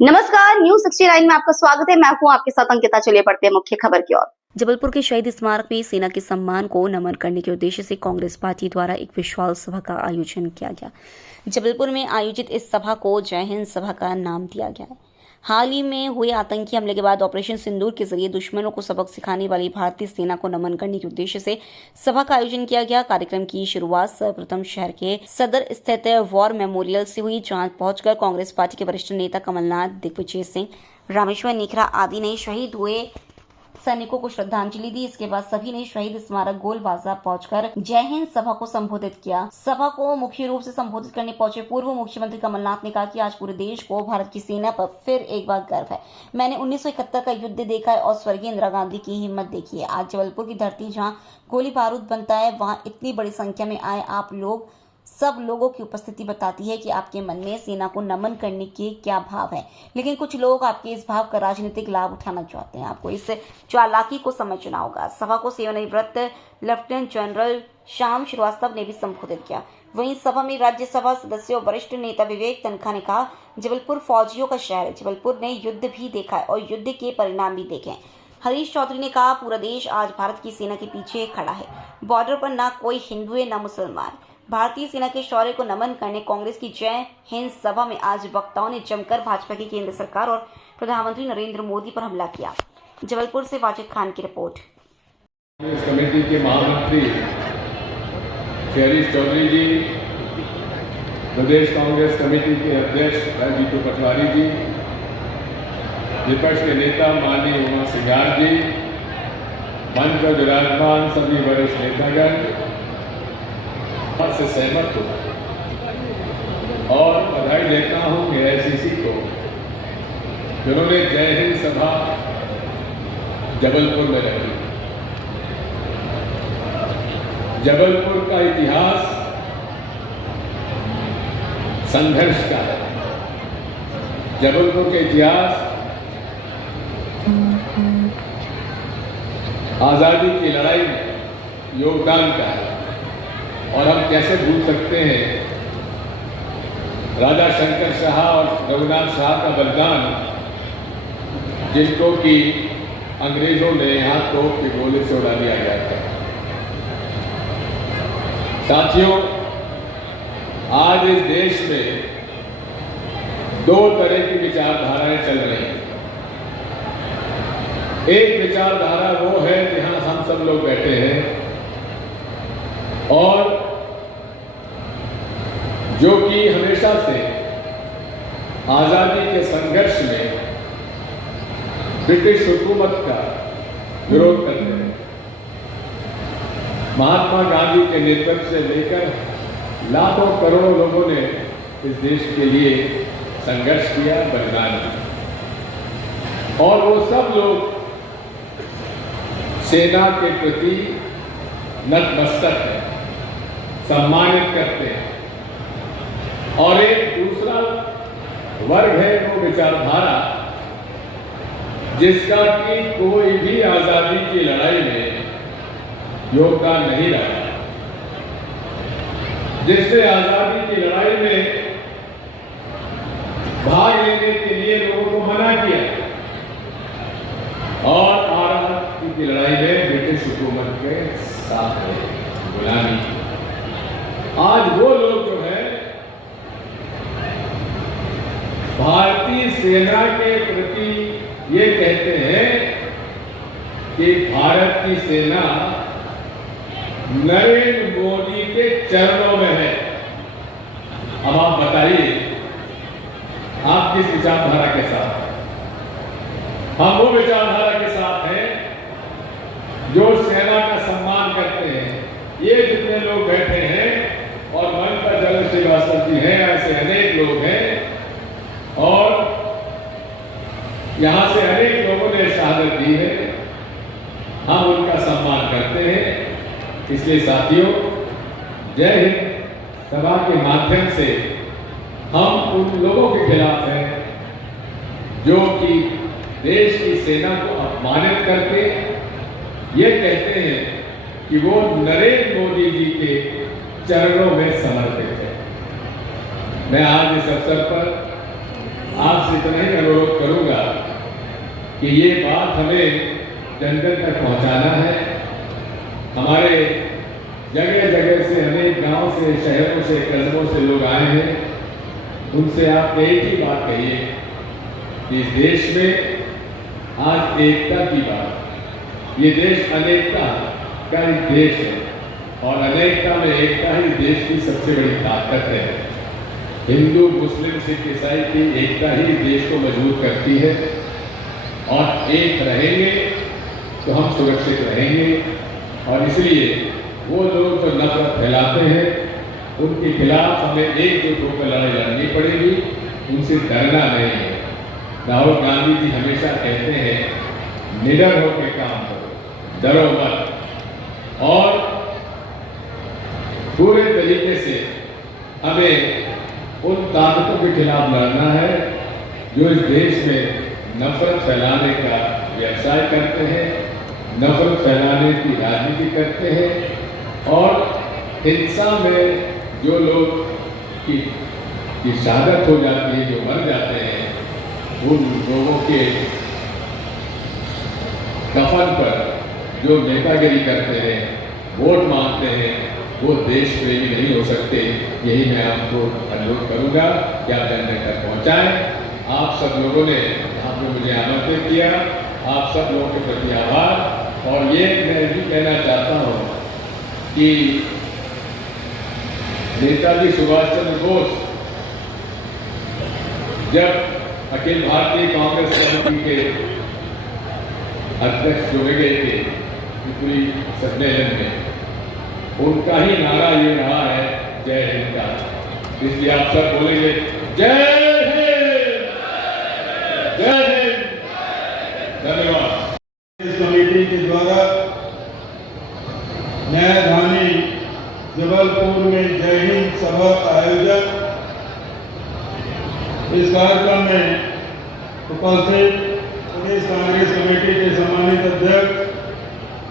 नमस्कार, न्यूज 69 में आपका स्वागत है। मैं हूं आपके साथ अंकिता। चलिए बढ़ते हैं मुख्य खबर की ओर। जबलपुर के शहीद स्मारक में सेना के सम्मान को नमन करने के उद्देश्य से कांग्रेस पार्टी द्वारा एक विशाल सभा का आयोजन किया गया। जबलपुर में आयोजित इस सभा को जय हिंद सभा का नाम दिया गया है। हाल ही में हुए आतंकी हमले के बाद ऑपरेशन सिंदूर के जरिए दुश्मनों को सबक सिखाने वाली भारतीय सेना को नमन करने के उद्देश्य से सभा का आयोजन किया गया। कार्यक्रम की शुरुआत सर्वप्रथम शहर के सदर स्थित वॉर मेमोरियल से हुई, जहां पहुंचकर कांग्रेस पार्टी के वरिष्ठ नेता कमलनाथ, दिग्विजय सिंह, रामेश्वर नेखरा आदि ने शहीद हुए सैनिकों को श्रद्धांजलि दी। इसके बाद सभी ने शहीद स्मारक गोल बाजार पहुंचकर जय हिंद सभा को संबोधित किया। सभा को मुख्य रूप से संबोधित करने पहुंचे पूर्व मुख्यमंत्री कमलनाथ ने कहा कि आज पूरे देश को भारत की सेना पर फिर एक बार गर्व है। मैंने 1971 का युद्ध देखा है और स्वर्गीय इंदिरा गांधी की हिम्मत देखी है। आज जबलपुर की धरती जहां गोली बारूद बनता है, वहां इतनी बड़ी संख्या में आए आप लोग सब लोगों की उपस्थिति बताती है कि आपके मन में सेना को नमन करने के क्या भाव है। लेकिन कुछ लोग आपके इस भाव का राजनीतिक लाभ उठाना चाहते हैं। आपको इस चालाकी को समझना होगा। सभा को सेवानिवृत्त लेफ्टिनेंट जनरल श्याम श्रीवास्तव ने भी संबोधित किया। वहीं सभा में राज्यसभा सदस्य और वरिष्ठ नेता विवेक तनखा ने कहा, जबलपुर फौजियों का शहर है। जबलपुर ने युद्ध भी देखा है और युद्ध के परिणाम भी देखे। हरीश चौधरी ने कहा, पूरा देश आज भारत की सेना के पीछे खड़ा है। बॉर्डर पर ना कोई हिंदू है ना मुसलमान। भारतीय सेना के शौर्य को नमन करने कांग्रेस की जय हिंद सभा में आज वक्ताओं ने जमकर भाजपा की केंद्र सरकार और प्रधानमंत्री नरेंद्र मोदी पर हमला किया। जबलपुर से वाजिद खान की रिपोर्ट। कांग्रेस कमेटी के महामंत्री हरीश चौधरी जी, प्रदेश कांग्रेस कमेटी के अध्यक्ष जीतू पटवारी जी, विपक्ष के नेता माननीय उमा सिंगार जी, मंच पर विराजमान सभी वरिष्ठ नेतागण से सहमत हो और बधाई देता हूं एआईसीसी को, जिन्होंने जय हिंद सभा जबलपुर में रखी। जबलपुर का इतिहास संघर्ष का है। जबलपुर का इतिहास आजादी की लड़ाई में योगदान का है। और हम कैसे भूल सकते हैं राजा शंकर शाह और रघुनाथ शाह का बलिदान, जिनको कि अंग्रेजों ने यहाँ तोप के गोले से उड़ा दिया गया था। साथियों, आज इस देश में दो तरह की विचारधाराएं चल रही हैं। एक विचारधारा वो है जहां हम सब लोग बैठे हैं और जो कि हमेशा से आजादी के संघर्ष में ब्रिटिश हुकूमत का विरोध करते हैं। महात्मा गांधी के नेतृत्व से लेकर लाखों करोड़ों लोगों ने इस देश के लिए संघर्ष किया, बलिदान किया और वो सब लोग सेना के प्रति नतमस्तक है, सम्मानित करते हैं। और एक दूसरा वर्ग है वो विचारधारा जिसका कि कोई भी आजादी की लड़ाई में योगदान नहीं रहा, जिसने आजादी की लड़ाई में भाग लेने के लिए लोगों को मना किया और आजादी की लड़ाई में ब्रिटिश हुकूमत के साथ गुलामी। आज वो लोग जो है भारतीय सेना के प्रति ये कहते हैं कि भारत की सेना नरेंद्र मोदी के चरणों में है। अब आप बताइए, आप किस विचारधारा के साथ हैं? हम वो विचारधारा के साथ हैं जो सेना का सम्मान करते हैं। ये जितने लोग बैठे हैं और मन पर जनरल श्रीवास्तव जी हैं, ऐसे अनेक लोग हैं और यहां से अनेक लोगों ने शहादत दी है। हम उनका सम्मान करते हैं। इसलिए साथियों, जय हिंद सभा के माध्यम से हम उन लोगों के खिलाफ हैं जो कि देश की सेना को अपमानित करके ये कहते हैं कि वो नरेंद्र मोदी जी के चरणों में समर्पित है। मैं आज इस अवसर पर आपसे आपसे इतना ही अनुरोध करूंगा कि ये बात हमें जन जन तक पहुंचाना है। हमारे जगह जगह से, अनेक गांव से, शहरों से, कस्बों से लोग आए हैं। उनसे आप एक ही बात कहिए कि इस देश में आज एकता की बात, ये देश अनेकता का एक देश है और अनेकता में एकता ही देश की सबसे बड़ी ताकत है। हिंदू, मुस्लिम, सिख, ईसाई की एकता ही देश को मजबूत करती है और एक रहेंगे तो हम सुरक्षित रहेंगे। और इसलिए वो लोग जो नफरत फैलाते हैं उनके खिलाफ हमें एकजुट होकर लड़ाई लड़नी पड़ेगी, उनसे डरना नहीं है। राहुल गांधी जी हमेशा कहते हैं निडर होकर काम करो, डरो मत। और पूरे तरीके से हमें उन ताकतों के खिलाफ लड़ना है जो इस देश में नफरत फैलाने का व्यवसाय करते हैं, नफरत फैलाने की राजनीति करते हैं और हिंसा में जो लोग की शहादत हो जाती है, जो मर जाते हैं, उन लोगों के कफन पर जो नेतागिरी करते हैं, वोट मांगते हैं, वो देश प्रेमी नहीं हो सकते। यही मैं आपको अनुरोध करूंगा कि आप जन जन तक पहुंचाएं। आप सब लोगों ने, आपने मुझे आमंत्रित किया, आप सब लोगों के प्रति आभार। और ये मैं भी कहना चाहता हूँ कि नेताजी सुभाष चंद्र बोस जब अखिल भारतीय कांग्रेस कमेटी के अध्यक्ष चुने गए थे पूरी सम्मेलन में, उनका ही नारा ये रहा है जय हिंद का। इसलिए आप सब बोलेंगे जय हिंद, जय हिंद। धन्यवाद। इस कमेटी के द्वारा न्यायधानी जबलपुर में जय हिंद सभा का आयोजन, इस कार्यक्रम में उपस्थित प्रदेश कांग्रेस कमेटी के सम्मानित अध्यक्ष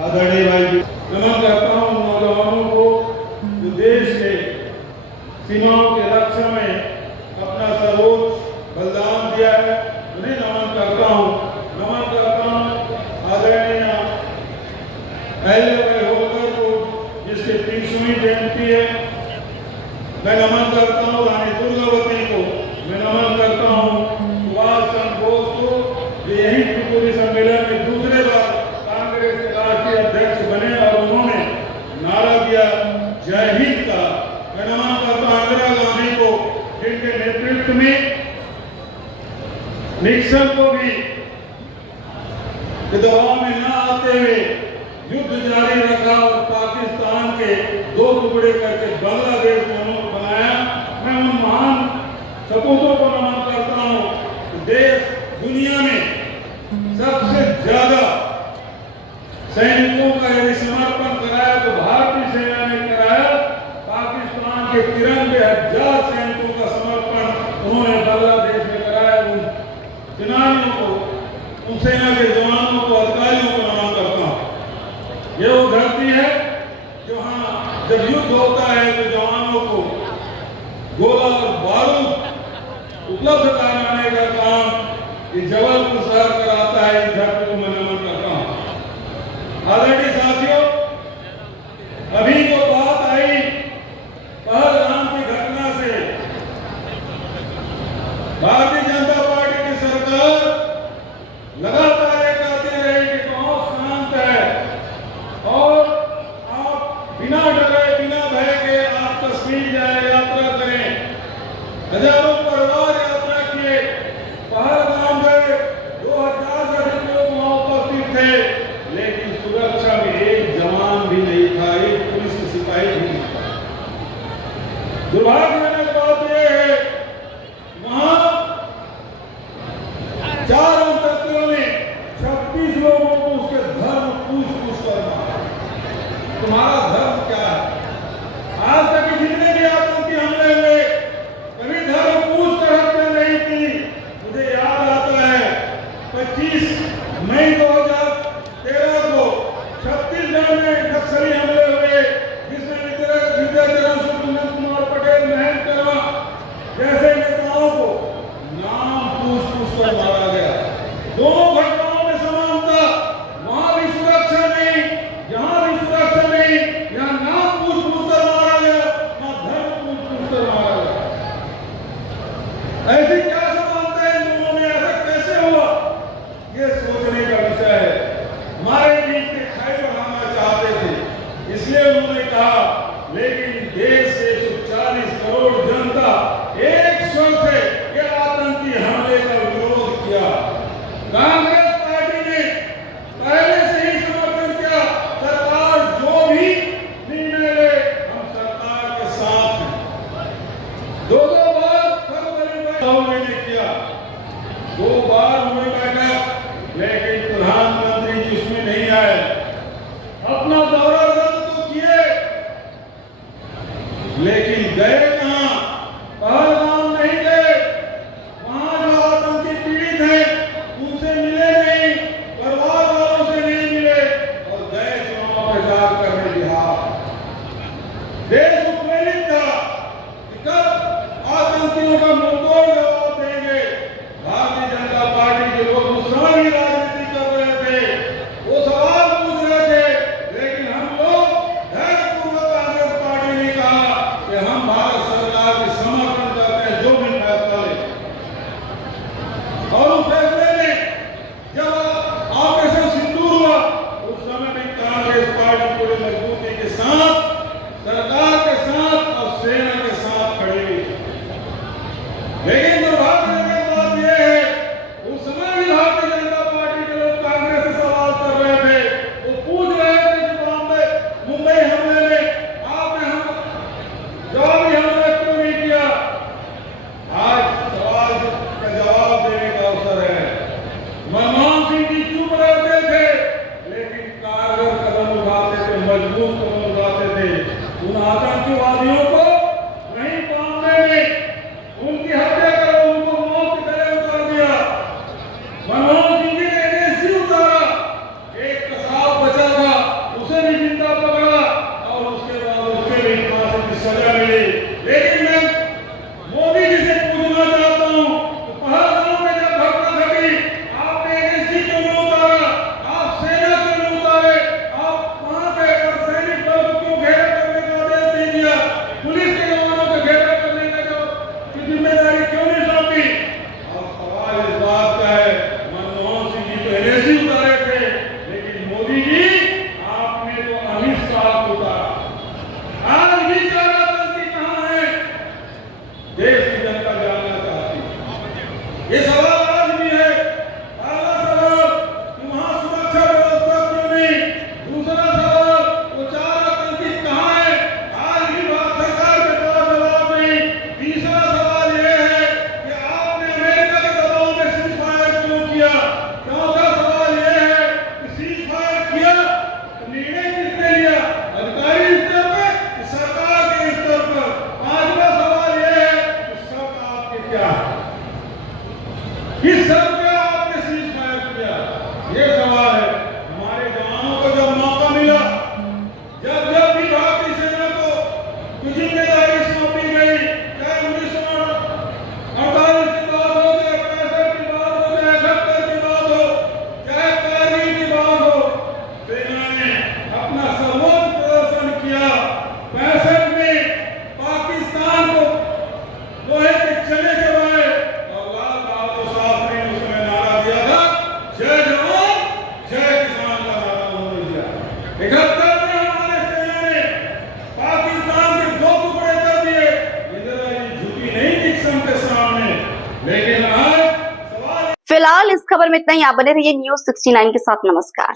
आदरणीय भाई, नमन करता हूं नौजवानों को जो देश के सीमाओं की रक्षा में अपना सर्वोच्च बलिदान दिया है, उन्हें नमन करता हूं। नमन करता हूं आदरणीय अहिल्याबाई होलकर को जिसकी 30वीं जयंती है। मैं नमन करता हूं रानी दुर्गावती को, मैं नमन करता हूं सुभाष चंद्र बोस को जो यही त्रिपुरी सम्मेलन में दूसरे बार कांग्रेस के राष्ट्रीय अध्यक्ष बने और उन्होंने नारा दिया जय हिंद का। मैं नमन करता हूं इंदिरा गांधी को जिनके नेतृत्व में निक्सन को भी दबाव में न आते हुए युद्ध जारी रखा और पाकिस्तान के 2 टुकड़े करके बांग्लादेश को उन्होंने बनाया। मैं उन महान सपूतों को नमन करता हूं। देश दुनिया में सबसे ज्यादा सैनिकों का यदि समर्पण कराया तो भारतीय सेना ने कराया। पाकिस्तान के 93,000 सैनिकों का समर्पण उन्होंने बांग्लादेश में कराया। उन सेनानियों को, उन सेना के जवानों को, अधिकारियों को नमन करता हूं। ये वो धरती है जहां जब युद्ध होता है तो जवानों को गोला और बारूद उपलब्ध कराने का काम ये जबलपुर शहर कराता है। इस धरती को मैं नमन करता हूं। आदरणीय साथियों, अभी जो बात आई पहलगाम की घटना से, भारतीय जनता पार्टी की सरकार लगातार ये कहती रही कि गांव शांत है और आप बिना डरे, बिना भय के आप कश्मीर जाए, यात्रा करें। हजारों परिवार यात्रा किए, पहलगाम गए, 2000 से अधिक लोग वहां उपस्थित थे, लेकिन सुरक्षा में एक जवान भी नहीं था, एक पुलिस सिपाही भी नहीं था। दुर्भाग्यजनक बात यह है वहां 4 आतंकियों ने 36 लोगों को उसके धर्म पूछ कर मारा। तुम्हारा धर्म क्या है? आज तक जितने भी आतंकी हमले हुए कभी धर्म पूछ कर हत्या नहीं की। मुझे याद आता है 25 मई 2013 को छत्तीसगढ़ में नक्सली हमले हुए जिसमें विद्याचरण सुरेंद्र कुमार पटेल, महेंद्र कर्मा जैसे नेताओं को नाम पूछ गए कहाँ? पहलगाम नहीं गए, वहाँ जो आतंकी पीड़ित हैं उनसे मिले नहीं, परिवार वालों से नहीं मिले और गए चुनाव प्रचार करने बिहार। देश उत्प्रेरित था कि कब आतंकियों का मुंहतोड़ जवाब देंगे। भारतीय जनता पार्टी के लोग मुसलमानी राजनीति कर रहे थे, वो सवाल पूछ रहे थे, लेकिन हम लोग धैर्यपूर्वक कांग्रेस पार्टी ने कहा कि हम भारत सरकार के समर्थन करते हैं, जो भी फैसला ले। और उस फैसले में जब ऑपरेशन सिंदूर हुआ उस समय भी कांग्रेस पार्टी पूरी मजबूती के साथ सरकार के साथ और सेना के साथ खड़ी हुई। लेकिन दुर्भाग्य की बात यह है उस समय भी भारतीय जनता पार्टी के लोग कांग्रेस से सवाल कर रहे थे, वो पूछ रहे थे कि मुंबई हमले में आपने जवाबी हमला क्यों नहीं किया। आज सवाल का जवाब देने का अवसर है। मनमोहन सिंह जी चुप रहते थे, लेकिन कारगर कदम उठाते थे, मजबूत कदम उठाते थे। उन आतंकवादियों को नहीं पाने में उनकी हत्या करो, उनको मौत की गले उतार दिया। मनमोहन सिंह जी ने एनएसजी उतारा, एक कसाब बचा था उसे भी जिंदा पकड़ा और उसके बाद उसके भी फांसी की सजा मिली। लेकिन मैं मोदी जी से पूछना चाहता हूँ कि पहलगाम में जब घटना घटी आपने एनएसजी क्यों नहीं उतारा, आप सेना क्यों नहीं उतारे, आप वहां के सैनिक बल को क्यों घेरा करने का आदेश दे दिया, पुलिस के जवानों को घेरा करने की जिम्मेदारी क्यों नहीं सौंपी। अब सवाल इस बात का है, मनमोहन सिंह जी तो एनएसजी उतारे थे, लेकिन मोदी जी आपने तो अमित शाह को उतारा। आज भी चारा बंदी कहाँ है, देश की जनता जानना चाहती है। ये सवाल आज भी है। पहला सवाल कि वहां सुरक्षा व्यवस्था क्यों नहीं, दूसरा सवाल वो चार आतंकी कहाँ है, आज भी भारत सरकार के पास जवाब नहीं। तीसरा सवाल ये है कि आपने अमेरिका के दबाव में सीज फायर क्यों किया। चौथा सवाल ये है कि सीज फायर किया तो निर्णय किसने लिया, अधिकारी स्तर पर कि सरकार के स्तर पर। पांचवा सवाल ये है कि शर्त आपके क्या है, किस शर्त पे आपने सीज फायर किया, ये सवाल है। हमारे जवानों को जब मौका मिला, जब भी भारतीय सेना को कुछ जिम्मेदारी सौंपी गई, चाहे 1948 की बात हो, चाहे 65 की बात हो, चाहे 71 की बात हो, चाहे कारगिल की बात हो, सेना ने अपना सर्वोच्च प्रदर्शन किया। 65 में पाकिस्तान को लोहे के चने चबाए और लाल बहादुर शास्त्री ने उसमें नारा दिया था, जय जवान जय किसान का नारा उन्होंने दिया। 71 में हमारे सेना ने पाकिस्तान के 2 टुकड़े कर दिए। इंदिरा जी झुकी नहीं निक्सन के सामने, लेकिन आज सवाल फिलहाल इस खबर में इतना ही। आप बने रहिए न्यूज़ 69 के साथ। नमस्कार।